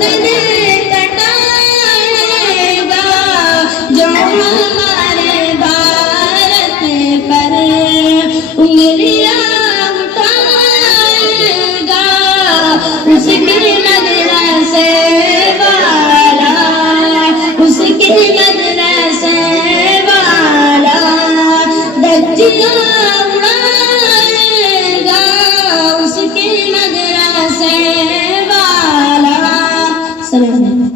گردن کٹائے گا جو ہمارے بھارت پر انگلیاں اٹھائے گا، اس کی مدرسے والا، اس کی مدرسے والا دجیوں